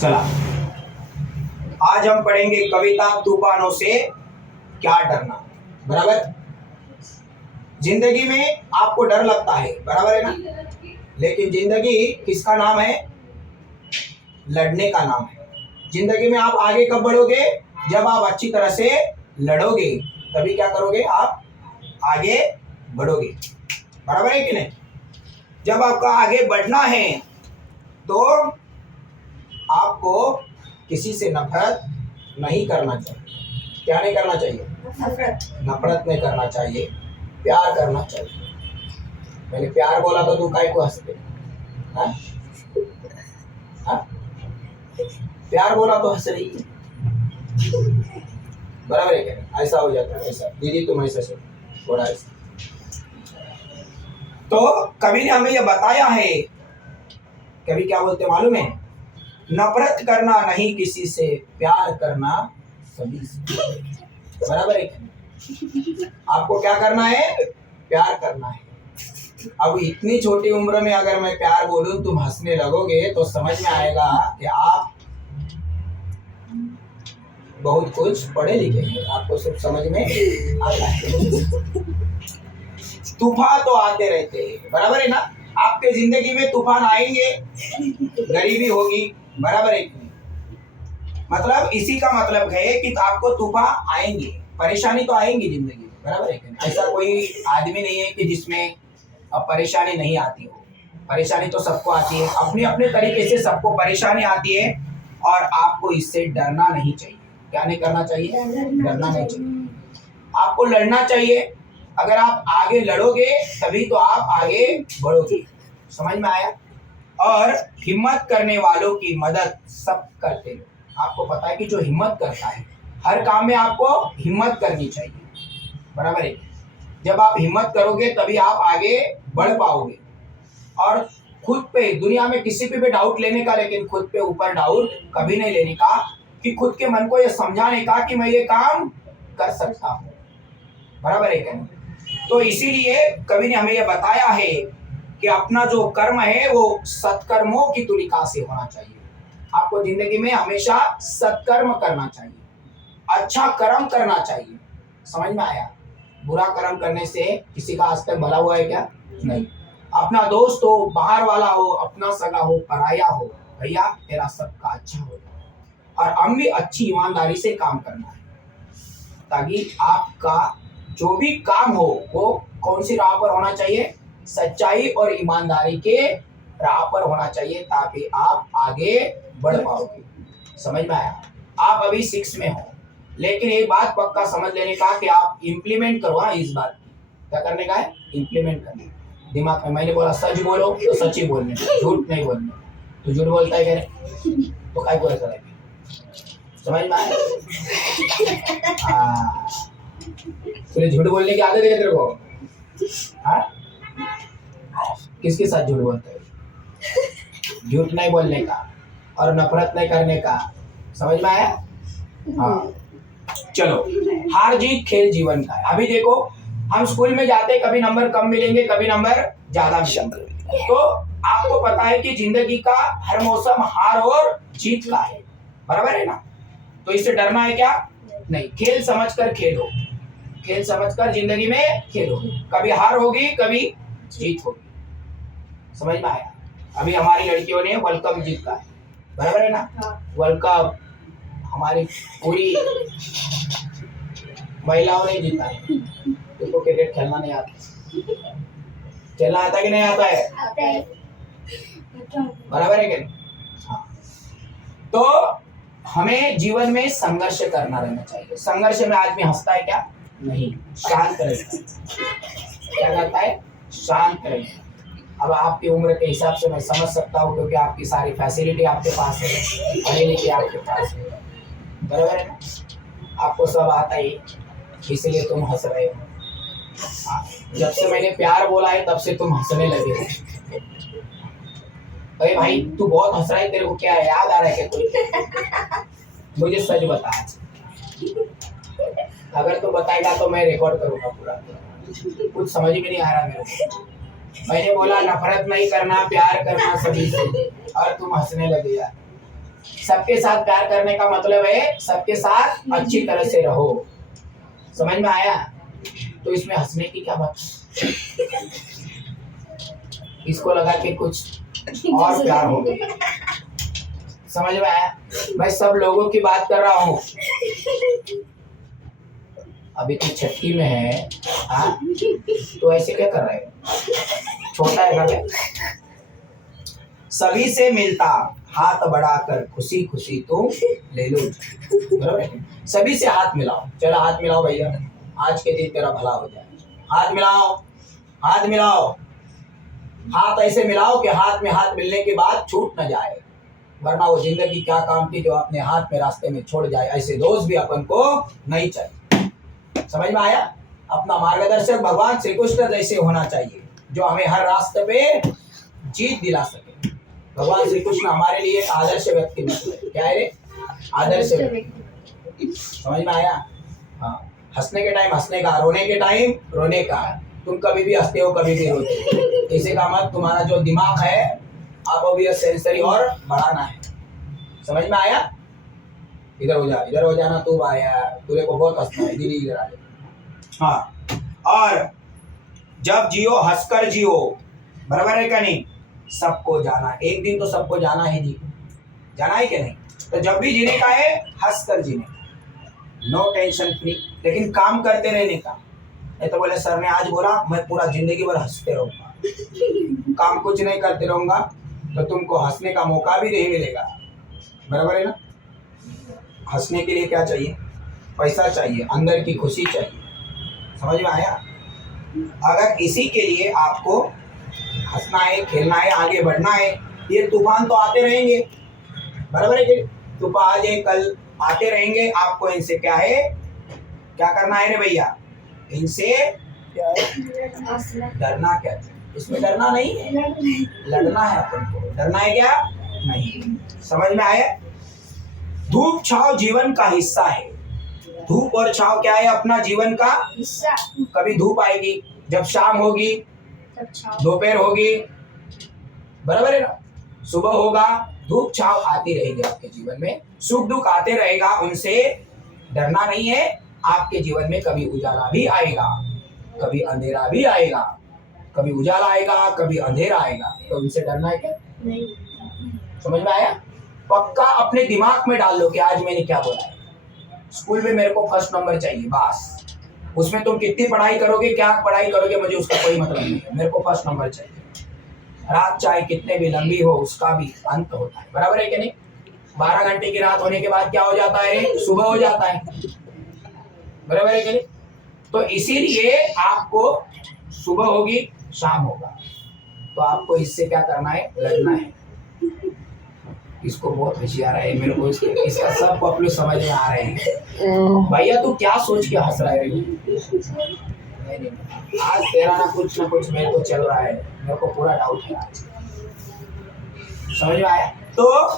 चला, आज हम पढ़ेंगे कविता तूफानों से क्या डरना। बराबर। जिंदगी में आपको डर लगता है, बराबर है ना, लेकिन जिंदगी किसका नाम है? लड़ने का नाम है। जिंदगी में आप आगे कब बढ़ोगे? जब आप अच्छी तरह से लड़ोगे, तभी क्या करोगे? आप आगे बढ़ोगे। बराबर है कि नहीं? जब आपका आगे बढ़ना है तो आपको किसी से नफरत नहीं करना चाहिए। क्या नहीं करना चाहिए? नफरत नहीं करना चाहिए, प्यार करना चाहिए। मैंने प्यार बोला तो तू काहे को हंसते? हाँ? हाँ? प्यार बोला तो हंस रही है। बराबर है क्या? ऐसा हो जाता है। ऐसा दीदी तुम ऐसा से थोड़ा ऐसा। तो कवि ने हमें यह बताया है, कवि क्या बोलते मालूम है? नफरत करना नहीं किसी से, प्यार करना सभी से। बराबर है क्या? आपको क्या करना है? प्यार करना है। अब इतनी छोटी उम्र में अगर मैं प्यार बोलूं तुम हंसने लगोगे तो समझ में आएगा कि आप बहुत कुछ पढ़े लिखे हैं, आपको सब समझ में आता है। तूफान तो आते रहते हैं, बराबर है ना? आपके जिंदगी में तूफान आएंगे, गरीबी होगी, बराबर है कि नहीं? मतलब इसी का मतलब है कि आपको तूफान आएंगे, परेशानी तो आएंगी जिंदगी में, बराबर है कि नहीं? ऐसा कोई आदमी नहीं है कि जिसमें परेशानी नहीं आती हो। परेशानी तो सबको आती है, अपने अपने तरीके से सबको परेशानी आती है, और आपको इससे डरना नहीं चाहिए। क्या नहीं करना चाहिए? डरना नहीं चाहिए, आपको लड़ना चाहिए। अगर आप आगे लड़ोगे तभी तो आप आगे बढ़ोगे। समझ में आया? और हिम्मत करने वालों की मदद सब करते हैं। आपको पता है कि जो हिम्मत करता है, हर काम में आपको हिम्मत करनी चाहिए। बराबर है? जब आप हिम्मत करोगे तभी आप आगे बढ़ पाओगे। और खुद पे, दुनिया में किसी पे भी डाउट लेने का, लेकिन खुद पे ऊपर डाउट कभी नहीं लेने का, कि खुद के मन को यह समझाने का कि मैं ये काम कर सकता हूँ। बराबर है क्या? तो इसीलिए कवि ने हमें यह बताया है कि अपना जो कर्म है वो सत्कर्मों की तुलिका से होना चाहिए। आपको जिंदगी में हमेशा सत्कर्म करना चाहिए, अच्छा कर्म करना चाहिए। समझ में आया? बुरा कर्म करने से किसी का आज तक भला हुआ है क्या? नहीं। अपना दोस्त हो, बाहर वाला हो, अपना सगा हो, पराया हो, भैया तेरा सबका अच्छा हो। और हम भी अच्छी ईमानदारी से काम करना है, ताकि आपका जो भी काम हो वो कौन सी राह पर होना चाहिए? सच्चाई और ईमानदारी के राह पर होना चाहिए, ताकि आप आगे बढ़ पाओगे। समझ में आया? आप अभी 6 में हो, लेकिन एक बात पक्का समझ लेने का कि आप इम्प्लीमेंट करो। हाँ, इस बात क्या करने का है? इम्प्लीमेंट करने। दिमाग में मैंने बोला सच बोलो तो सच ही बोलने, झूठ नहीं बोलने। तो झूठ बोलता है क्या? तो काय को ऐसा लगे? समझ में आया? तुझे झूठ बोलने की आदत है तेरे को? हाँ? किसके साथ झूठ बोलते हो? झूठ नहीं बोलने का और नफरत नहीं करने का। समझ में आया? हाँ। चलो, हार जीत खेल जीवन का है। अभी देखो, हम स्कूल में जाते कभी नंबर कम मिलेंगे, कभी नंबर ज्यादा मिलेंगे। तो आपको पता है कि जिंदगी का हर मौसम हार और जीत का है। बराबर है ना? तो इससे डरना है क्या? नहीं। खेल समझकर खेलो, खेल समझकर जिंदगी में खेलो। कभी हार होगी, कभी जीत होगी। समझ में आया? अभी हमारी लड़कियों ने वर्ल्ड कप जीता है, बराबर है ना? वर्ल्ड कप हमारी पूरी महिलाओं ने जीता है। तुमको क्रिकेट खेलना नहीं आता? खेलना आता कि नहीं आता है? आता है। बराबर है क्या? हाँ। तो हमें जीवन में संघर्ष करना रहना चाहिए। संघर्ष में आदमी हंसता है क्या? नहीं, शांत रहता है। क्या करता है? शांत रहता है। अब आपकी उम्र के हिसाब से मैं समझ सकता हूँ, क्योंकि आपकी सारी फैसिलिटी आपके पास है, पढ़े लिखे आपके पास है, बराबर है ना? आपको सब आता है, इसलिए तुम हंस रहे हो। जब से मैंने प्यार बोला है तब से तुम हंसने लगे हो। अरे भाई तू बहुत हंस रहा है, तेरे को क्या याद आ रहा है क्या कोई? मुझे सच बता। अगर तू बताएगा तो मैं रिकॉर्ड करूंगा पूरा। कुछ समझ में नहीं आ रहा मेरे को। मैंने बोला नफरत नहीं करना, प्यार करना सभी से, और तुम हंसने लगे यार। सबके साथ प्यार करने का मतलब है सबके साथ अच्छी तरह से रहो। समझ में आया? तो इसमें हंसने की क्या बात? इसको लगा कि कुछ और प्यार हो गई। समझ में आया? मैं सब लोगों की बात कर रहा हूँ। अभी तो छठी में है, हाँ? तो ऐसे क्या कर रहे हो? छोटा है क्या? सभी से मिलता हाथ बढ़ाकर खुशी खुशी तुम ले लो। बराबर है? सभी से हाथ मिलाओ। चलो हाथ मिलाओ भैया, आज के दिन तेरा भला हो जाए। हाथ मिलाओ, हाथ मिलाओ। हाथ ऐसे मिलाओ कि हाथ में हाथ मिलने के बाद छूट न जाए, वरना वो जिंदगी क्या काम की जो अपने हाथ में रास्ते में छोड़ जाए। ऐसे दोस्त भी अपन को नहीं चाहिए। समझ में आया? अपना मार्गदर्शक भगवान श्री कृष्ण जैसे होना चाहिए, जो हमें हर रास्ते पे जीत दिला सके। भगवान श्री कृष्ण हमारे लिए एक आदर्श व्यक्ति है। क्या है रे? आदर्श व्यक्ति। समझ में आया? हाँ, हंसने के टाइम हंसने का, रोने के टाइम रोने का। तुम कभी भी हंसते हो, कभी भी रोते हो। इसी का मत तुम्हारा जो दिमाग है आपको भी सेंसरी और बढ़ाना है। समझ में आया? इधर हो जा, इधर हो जाना। तू आया, तुझे को बहुत हंसना है। दीदी इधर आ जा। हाँ, और जब जियो हंसकर जियो। बराबर है क्या नहीं? सबको जाना, एक दिन तो सबको जाना है जी। जाना है क्या नहीं? तो जब भी जीने का है हंसकर जीने का, नो टेंशन फ्री, लेकिन काम करते रहने का। नहीं तो बोले सर ने आज बोला मैं पूरा जिंदगी भर हंसते रहूंगा, काम कुछ नहीं करते रहूंगा, तो तुमको हंसने का मौका भी नहीं मिलेगा। बराबर है ना? हंसने के लिए क्या चाहिए? पैसा चाहिए, अंदर की खुशी चाहिए। समझ में आया? अगर इसी के लिए आपको हंसना है, खेलना है, आगे बढ़ना है, ये तूफान तो आते रहेंगे। बराबर है कि तूफान आज है कल आते रहेंगे। आपको इनसे क्या है, क्या करना है रे भैया? इनसे डरना क्या है? इसमें डरना नहीं है, लड़ना है अपन को। डरना है क्या? नहीं। समझ में आया? धूप छाव जीवन का हिस्सा है। धूप और छाव क्या है? अपना जीवन का हिस्सा। कभी धूप आएगी, जब शाम होगी, दोपहर होगी, बराबर है ना? सुबह होगा, धूप छाव आती रहेगी आपके जीवन में, सुख दुख आते रहेगा। उनसे डरना नहीं है। आपके जीवन में कभी उजाला भी आएगा, कभी अंधेरा भी आएगा। कभी उजाला आएगा, कभी अंधेरा आएगा, तो उनसे डरना है क्या? नहीं। समझ में आया? पक्का अपने दिमाग में डाल लो कि आज मैंने क्या बोला है। स्कूल में मेरे को फर्स्ट नंबर चाहिए, बस। उसमें तुम कितनी पढ़ाई करोगे, क्या पढ़ाई करोगे, मुझे उसका कोई मतलब नहीं है। मेरे को फर्स्ट नंबर चाहिए। रात चाहे कितने भी लंबी हो, उसका भी अंत होता है। बराबर है कि नहीं? 12 घंटे की रात होने के बाद क्या हो जाता है? सुबह हो जाता है। बराबर है कि नहीं? तो इसीलिए आपको सुबह होगी, शाम होगा, तो आपको इससे क्या करना है? लड़ना है। इसको बहुत होशियार है, मेरे को इसका सब पॉपुलर समझ में आ रहे हैं। भैया तू क्या सोच के हंस रहा है? नहीं, आज तेरा ना कुछ मेरे को चल रहा है, मेरे को पूरा डाउट है आज। समझ में आया? तो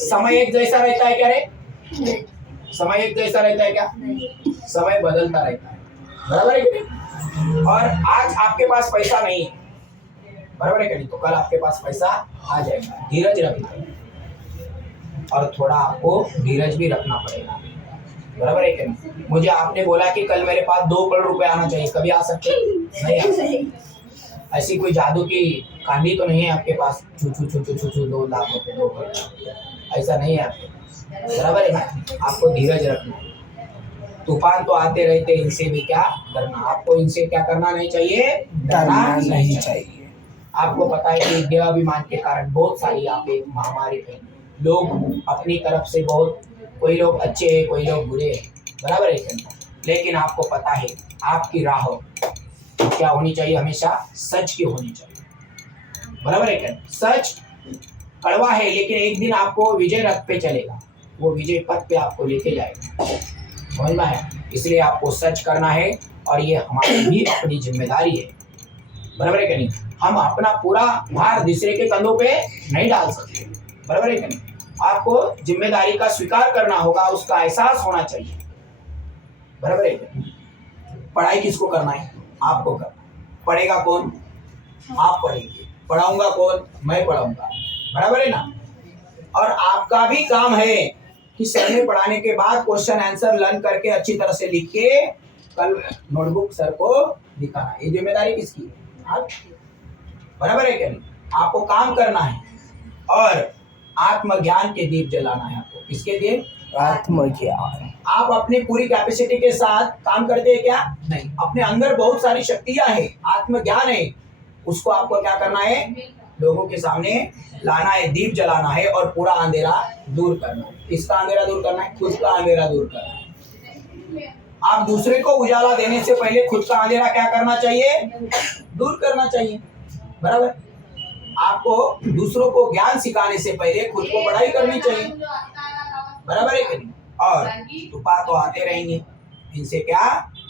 समय एक जैसा रहता है क्या रे? समय एक जैसा रहता है क्या? समय बदलता रहता है। बराबर है कि नहीं? और आज आपके पास पैसा नहीं है, बराबर है कि नहीं, तो कल आपके पास पैसा आ जाएगा। धीरज रखना, और थोड़ा आपको धीरज भी रखना पड़ेगा। बराबर है कि नहीं? मुझे आपने बोला कि कल मेरे पास 2 करोड़ रुपए आना चाहिए, कभी आ सकते? नहीं आ सकते। ऐसी कोई जादू की कांडी तो नहीं है आपके पास, छू छू छू छू छू छू 2 लाख रुपए, 2 करोड़, ऐसा नहीं है आपके पास। बराबर है ना? आपको धीरज रखना। तूफान तो आते रहते, इनसे भी क्या डरना। आपको इनसे क्या करना नहीं चाहिए? डरना नहीं चाहिए। आपको पता है कि देहाभिमान के कारण बहुत सारी यहाँ पे महामारी फैली। लोग अपनी तरफ से बहुत, कोई लोग अच्छे हैं, कोई लोग बुरे हैं। बराबर है? लेकिन आपको पता है आपकी राह क्या होनी चाहिए? हमेशा सच की होनी चाहिए। बराबर है? सच कड़वा है, लेकिन एक दिन आपको विजय रथ पे चलेगा, वो विजय पथ पे आपको लेके जाएगा। समझ में आया? इसलिए आपको सच करना है, और ये हमारी भी अपनी जिम्मेदारी है। बराबर है कि नहीं? हम अपना पूरा भार दूसरे के कंधों पे नहीं डाल सकते। बराबर है कि नहीं? आपको जिम्मेदारी का स्वीकार करना होगा, उसका एहसास होना चाहिए। बराबर है कि नहीं? पढ़ाई किसको करना है? आपको करना। पढ़ेगा कौन? आप पढ़ेंगे। पढ़ाऊंगा कौन? मैं पढ़ाऊंगा। बराबर है ना? और आपका भी काम है कि सर ने पढ़ाने के बाद क्वेश्चन आंसर लर्न करके अच्छी तरह से लिख के कल नोटबुक सर को दिखाना। ये जिम्मेदारी किसकी है? आपकी। बराबर है क्या नहीं? आपको काम करना है और आत्मज्ञान के दीप जलाना है आपको। किसके दीप? आत्मज्ञान। आप अपनी पूरी कैपेसिटी के साथ काम करते हैं क्या? नहीं। अपने अंदर बहुत सारी शक्तियां हैं, आत्मज्ञान है, उसको आपको क्या करना है? लोगों के सामने लाना है, दीप जलाना है और पूरा अंधेरा दूर करना है। किसका अंधेरा दूर करना है? खुद का अंधेरा दूर करना है। आप दूसरे को उजाला देने से पहले खुद का अंधेरा क्या करना चाहिए? दूर करना चाहिए। बराबर। आपको दूसरों को ज्ञान सिखाने से पहले खुद को पढ़ाई करनी चाहिए। बराबर है कि नहीं? और तूफान तो आते रहेंगे, इनसे क्या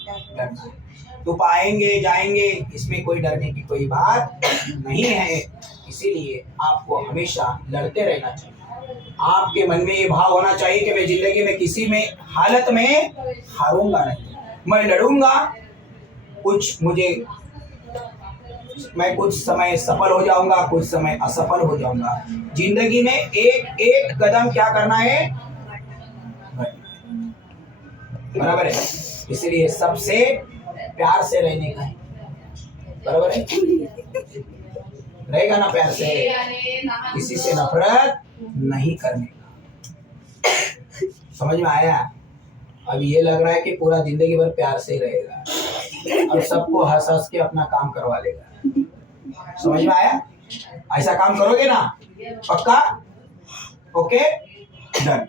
डरना है? तूफान आएंगे जाएंगे, इसमें कोई डरने की कोई बात नहीं है। इसीलिए आपको हमेशा लड़ते रहना चाहिए। आपके मन में ये भाव होना चाहिए कि मैं जिंदगी में किसी में हालत में हारूंगा नहीं, मैं लड़ूंगा। मैं कुछ समय सफल हो जाऊंगा, कुछ समय असफल हो जाऊंगा। जिंदगी में एक एक कदम क्या करना है? बराबर है। इसलिए सबसे प्यार से रहने का है। बराबर है, रहेगा ना प्यार से? किसी से नफरत नहीं करने का। समझ में आया? अब ये लग रहा है कि पूरा जिंदगी भर प्यार से ही रहेगा और सबको हंस हंस के अपना काम करवा लेगा। समझ में आया? ऐसा काम करोगे ना? पक्का? Okay, done.